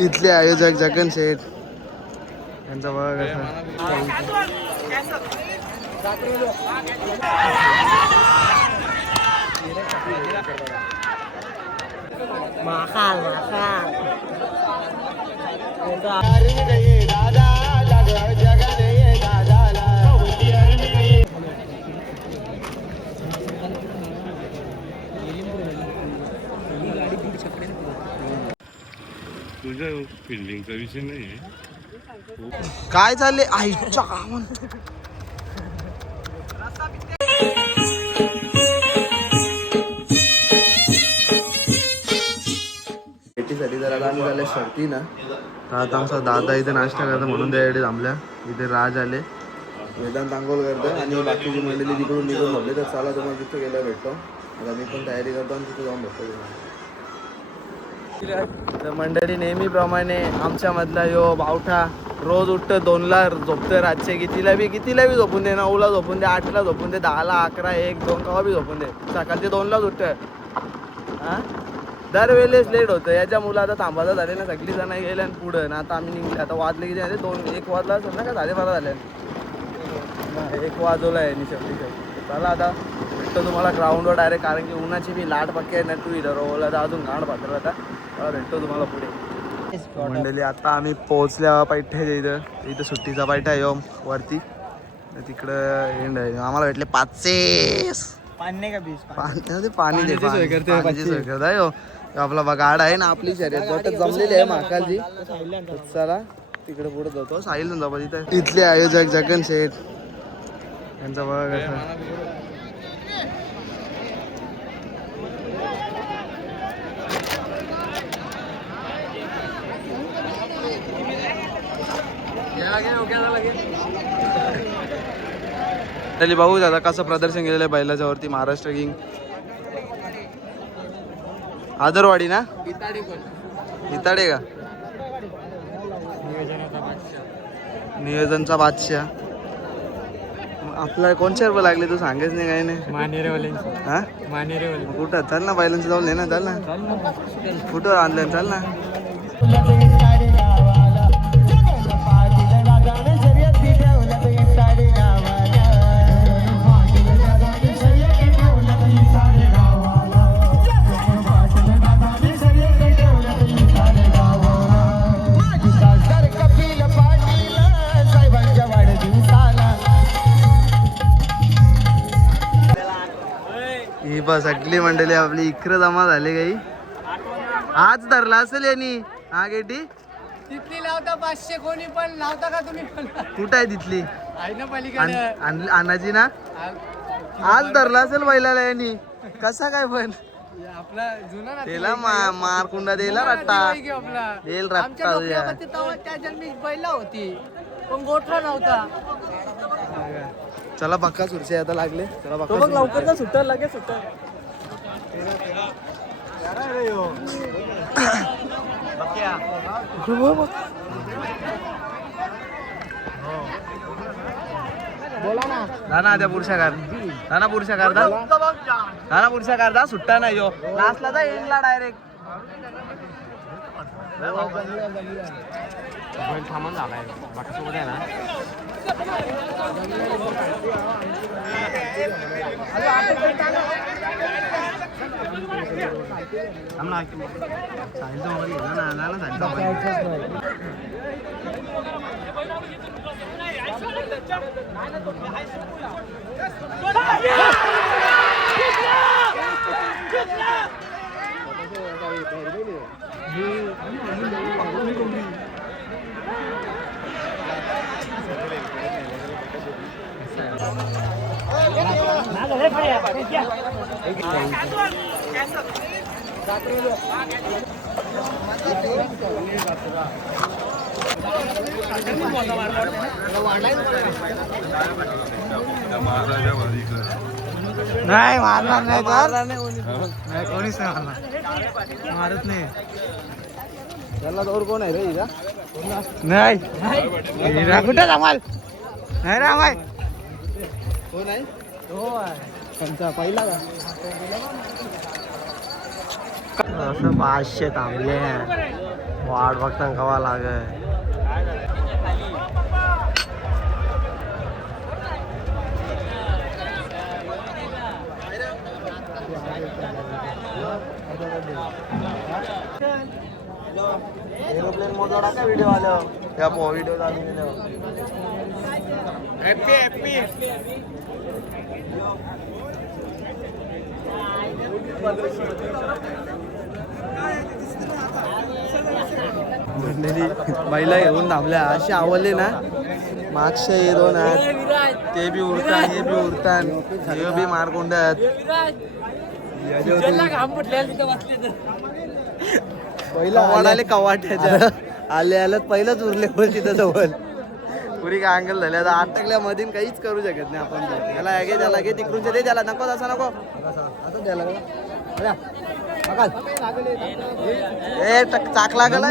इथले आयोजक जगन शेठ यांचा बघा कसा माखाल तुझ्या फिल्डिंगचा विषय नाही काय चालले आईच्या गावात साठी जरा आम्ही झाले शर्ती ना तर आता आमचा दादा इथे नाश्ता करतो म्हणून त्यासाठी थांबल्या. इथे राज आले वेदांत आंघोळ करतो आणि बाकीची मंडळी तिकडून निघून म्हणले तर चला तुम्हाला तिथे गेला भेटतो. आता मी पण तयारी करतो आणि तिथे जाऊन भेटतो. तर मंडळी नेहमीप्रमाणे आमच्यामधला यो बावठा रोज उठतं 2ला झोपतं. रातचे कितीला बी झोपून दे, 9ला झोपून दे, 8ला झोपून दे, 10ला 11 1 2 केव्हा बी झोपून दे. सकाळचे 2लाच उठतं. हां दरवेळेस लेट होतं. याच्या मुलं आता थांबायला झाले ना, सगळी जण गेले आणि पुढं ना आता आम्ही निघले. आता वाजले किती झाले 1 वाजला असेल ना का 12:30 झाले 1 वाजवला आहे नि शेवटी. चला आता भेटतो तुम्हाला ग्राउंडवर डायरेक्ट, कारण की उन्हाची बी लाट पक्की आहे ना. 2 व्हीलर ओला तर अजून घाण पात्र आता. भेटतो तुम्हाला पुढे. मंडळी आता आम्ही पोहोचल्या पैठ्याच्या इथं सुट्टीचा पैठा आहे वरती. तिकडं एंड आहे. आम्हाला भेटले 500 पाणी का बीज पाणी दे सोय करते. आपला गाडा आहे ना, आपली शर्यत जमलेली आहे महाकालची. चला तिकडे पुढे जातो. साहिल जाऊ तिथे. इथले आयोजक जगन शेठ यांचा बघा कसा तरी बघू दादा कसं प्रदर्शन केलेलं आहे बैलाच्या वरती. महाराष्ट्र किंग आदरवाडी ना इताडे का नियोजनचा बादशाह. आपला कोणच्या रुपये लागले तू सांगेच नाही काही नाही. हा कुठं चाल ना बैलांचं जाऊन ना चाल ना. कुठं आणलं चाल ना. ही बस सगळी मंडळी आपली इकडे जमा झाली. काही आज धरला असेल यांनी. हा गेटी तिथली लावता 500 कोणी पण लावता का तुम्ही? कुठं आहे तिथली ना पलीकडे अनाजी ना. आज धरला असेल बैलाला यांनी. कसा काय पण आपला जुना त्याला मारकुंडा दिला रट्टा देल रट्टा. त्या जन्मी बैला होती पण गोठा नव्हता. चला बक्का सुरसे आता लागले. चला बक्का लवकर सुट्टा लगेच सुट्टा. बोला ना दाना त्या पुरुषाकार दाना पुरुषाकार दा सुट्टा नाही यो नाचला तर एंडला डायरेक्ट. थांबून झालाय बाकी सोबत आहे ना. नाही मारणार नाही कोणीच नाही मारत नाही. त्याला दौर कोण आहे रे हिरा? नाही कुठं जमाल नाही रे आम्हाय कोण आहे? हो त्यांचा पहिला का असं 500 थांबले. वाट बघता कवा लागे एरोप्लेन मोड टाका व्हिडिओ आलं त्या व्हिडिओ हॅपी हॅपी बैला घेऊन थांबल्या असे आवडले ना मागचे हे दोन आहेत ते बी उरतात हे बी उरतात हे बी मारकोंड पहिला कवाट्याच्या आले आलं पहिलंच उरले बोल तिथं जवळ पुरी काय अंगल झाल्या आता आटकल्या मधीन काहीच करू शकत नाही आपण त्याला घे त्याला घे तिकडून दे त्याला नको असं नको असं द्यायला चाक लागला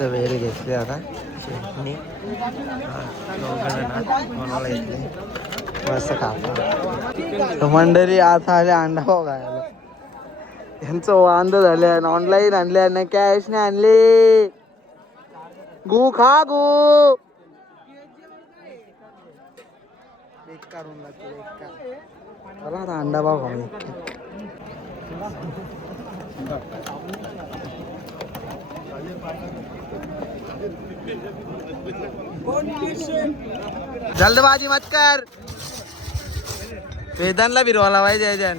वेळ घेतली आता मस्त खातो मंडळी आता आले अंडा भाव खायला यांचं वांद झालं ऑनलाईन आणल्या ना कॅश ने आणले गु खा गु बेकार होऊन लागतो बेकार चला आता अंडा भाव खाऊ जल्दबाजी मत कर वेदांतला बिरवाला पाहिजे जयन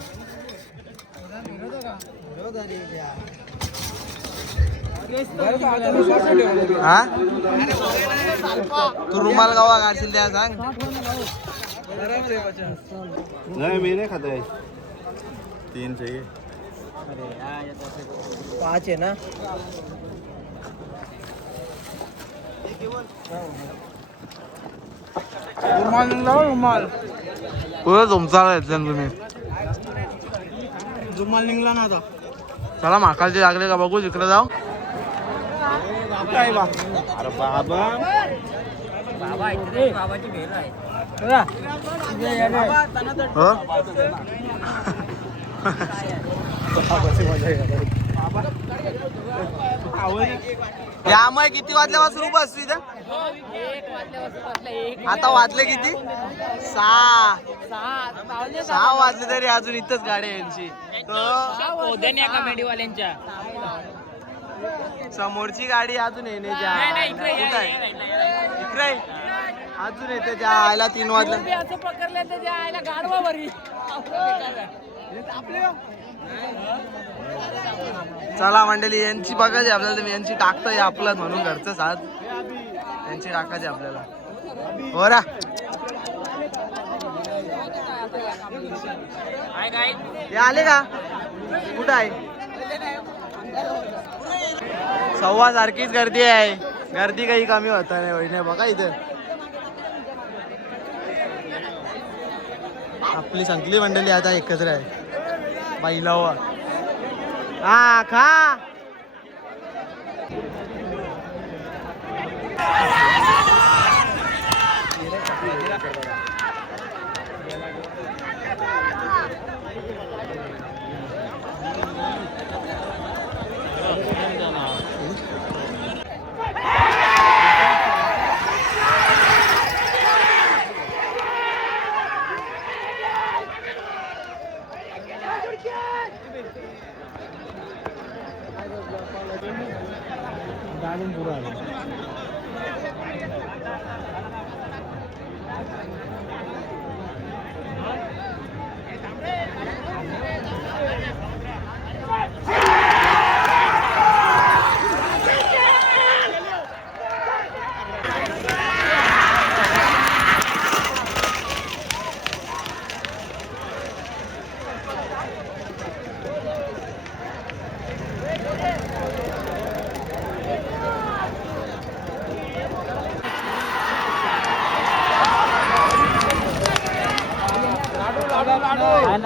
हा तू रुमाल गावा काढशील त्या सांग नहीं मैं नहीं खाता है 3 चाहिए 5 है ना रुमाल लाव रुमाल पुढे तुमचा तुम्ही रुमाल निघला ना आता चला माकालचे लागले का बघू इकडे जाऊ अरे बाबा बाबा इथे बाबाची भेल आहे त्यामुळे किती वाजल्यापासून उभं असतो इथं आता वाजले किती 6 वाजले तरी अजून इथंच गाडी आहे यांची कॉमेडीवाल्यांच्या समोरची गाडी अजून येण्याच्या इकडे अजून येते त्या आयला 3 वाजले चला मंडळी यांची बघायची आपल्याला तुम्ही यांची टाकतोय आपलं म्हणून घरचं साथ यांची टाकायची आपल्याला हो रा हे आले का कुठं आहे 1:15 सारखीच गर्दी आहे गर्दी काही कमी होत नाही वहिने बघा इथं आपली संकली मंडळी आता एकत्र आहे बैलावा हा खा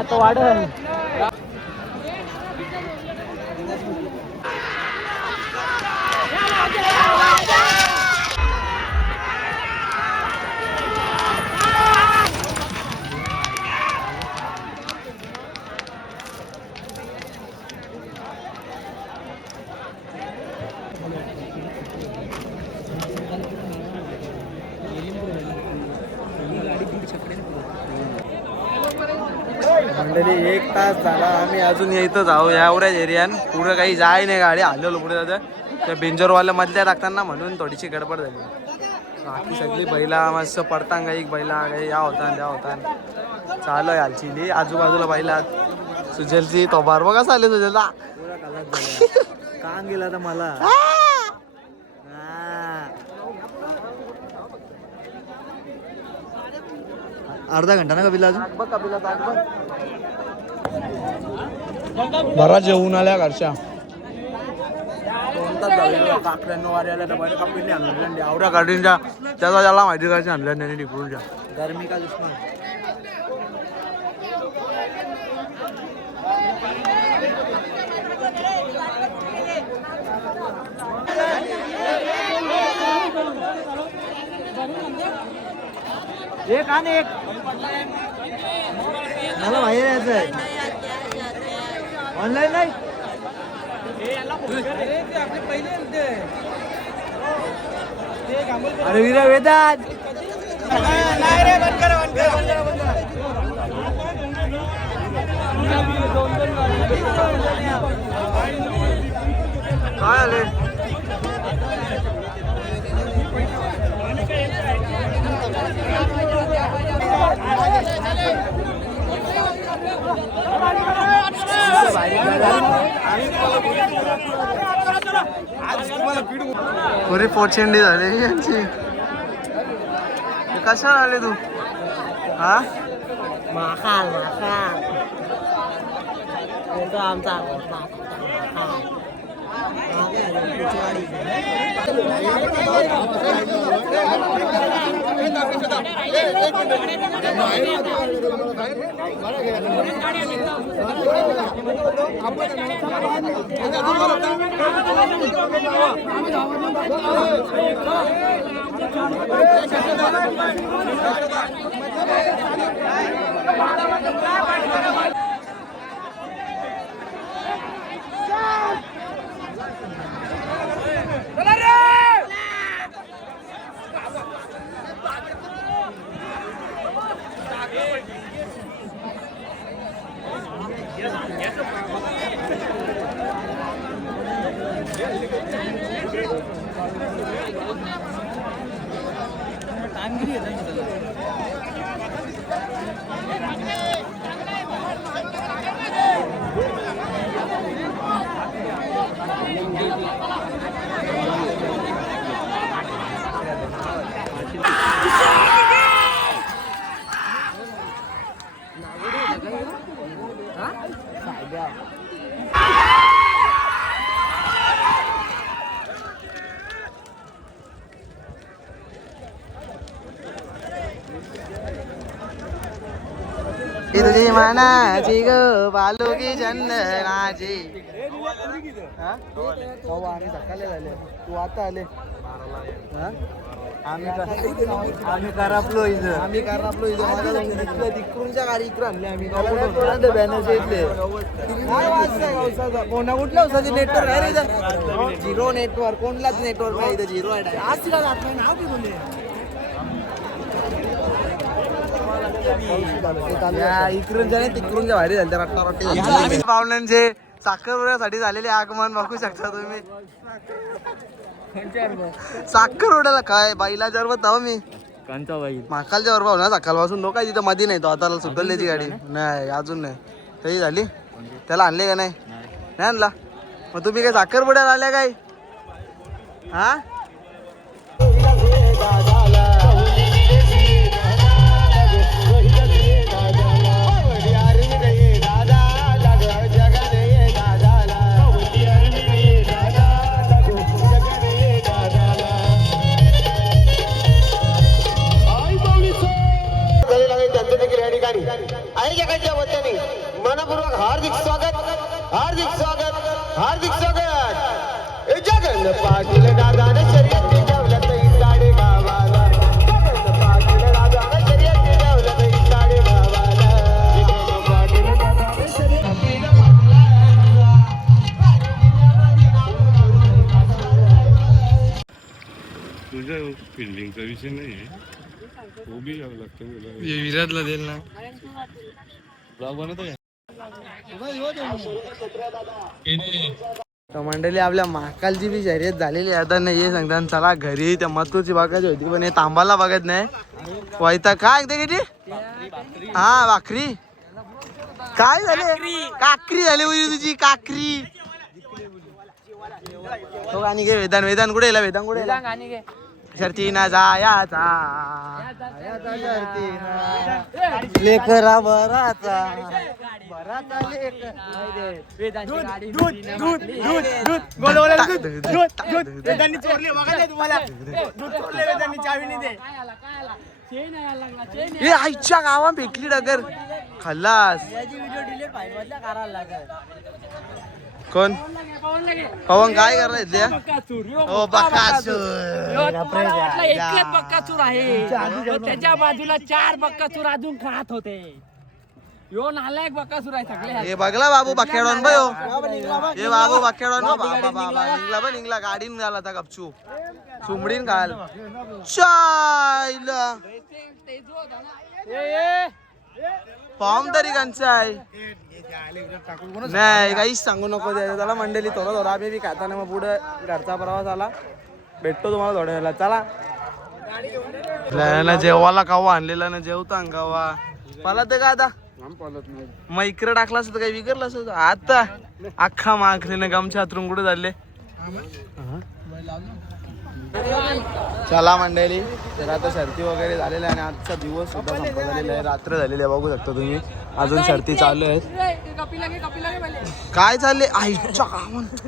तो वाढ मंडळी 1 तास झाला आम्ही अजून इथं जाऊ एवढ्याच एरियान पुढं काही जाय नाही गाडी हल्लेलो पुढे जातं त्या बेंजरवाल्या मधल्या टाकताना म्हणून थोडीशी गडबड झाली बाकी सगळी बैला मस्त पडतां काही बैला काही या होता त्या होता चालू आहे हालचिली आजूबाजूला बैला सुजलची तो बार कसा आले सुजलला काम गेला तर मला अर्धा घंटा ना कपिला अजून बराच जेवून आल्या घरच्या काकड्यांना वारी आल्या तर बैल कापीने आणल्या आवड्या गाडींच्या त्याचा त्याला माहिती करायची आणल्या त्यांनी डिपूरच्या गर्मी का दुश्मन एक आणि एक मला बाहेर यायचं आहे ऑनलाईन नाही अरे वीरा वेदात काय आले पुरी पोचेंडी झाली यांची कशाला आले तू हा माखाल आमचा ही तुझी मानाची ग बालुकी चंदनाची आम्ही सकाळी झाले तू आता आले आम्ही करापलो इथं माझ्या तिकडूनच्या गाडी इकडे आणले आम्ही बॅनरचे इथले कोणा कुठल्या उसाचे नेटवर्क आहे रे इथं झिरो नेटवर्क कोणलाच नेटवर्क नाही इथं झिरो आहे आज तिला जात नाही नाव की बोलले इकडूनच्या नाही तिकडूनच्या भारी झाले रट्टा पाहुण्यांचे साखरपुड्यासाठी झालेले आगमन बघू शकता तुम्ही साखरपुड्याला काय बाईला जर जाऊ मी कांचा बाई महाकालच्या वर ना सकाळपासून लोक इथं मध्ये नाही तो आता सुटली ती गाडी नाही अजून नाही काही झाली त्याला आणले का नाही आणला मग तुम्ही काय साखरपुड्याला आल्या काय हा आयोजकांच्या वतीने मनपूर्वक हार्दिक स्वागत जगन पाटील दादाने शर्यती ठेवल्या ताडे गावाला जगन पाटील दादाने शर्यती ठेवल्या ताडे गावाला जगन पाटील दादाने शर्यती तुझ्या फिल्डिंगचा विषय नाही तो बी यावं लागतं विराटला देईल ना ब्लॉग बनवतो तर मंडळी आपल्या महाकालची बी शर्यत झालेली आहे. आता नाही हे सांगतात चला घरी त्या मथुरची बघायची होती पण हे तांबाला बघत नाही. वाईता काय ते किती हा भाकरी काय झाले काकरी झाली तुझी काकरी. तो गाणी घे वेदान वेदान कुठे गेला वेदान कुठे गेला शर्ती ना जायाचा लेकरा बराचा हे आईच्या गावात भेटली डगर खल्लास. कोण पवन काय करायला हो एकच बक्कासूर आहे त्याच्या बाजूला 4 बक्कासूर अजून खात होते. यो नालायक बक्कासूर आहे सगळे. हे बघला बाबू बाखेडॉन बयो हे बाबू बाखेडॉन बाबा बाबा निघला बा निघला गाडीन घाल आता गपचू सुमडीन घाल चायला फॉर्म तरी कंचा आहे नाही काहीच सांगू नको त्याला मंडळी थोडं थोडं आम्ही बी खाताना मग पुढे घरचा प्रवास आला भेटतो तुम्हाला थोड्या वेळेला चला. ना जेवायला कावा आणलेला ना जेवता कावा मला ते का आता मग इकडे टाकला असत काही विकरलं असत आता अख्खा माखले गमच्या हातरून कुठे झाले. चला मंडळी तर आता शर्ती वगैरे झालेल्या आणि आजचा दिवस सुद्धा संपत झालेला आहे. रात्र झालेली आहे बघू शकता तुम्ही अजून शर्ती चालू आहेत. काय चालले आईच्या गावात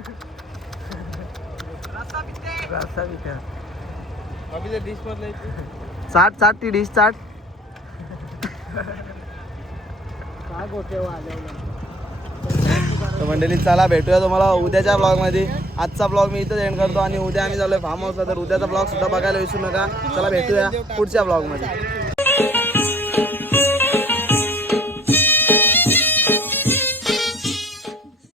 चाट चाट ती डिश चाट तर मंडळी चला भेटूया तुम्हाला उद्याच्या ब्लॉग मध्ये. आजचा ब्लॉग मी इथं एंड करतो आणि उद्या आम्ही चाललोय फार्म हाऊसला तर उद्याचा ब्लॉग सुद्धा बघायला विसरू नका. चला भेटूया पुढच्या ब्लॉग मध्ये.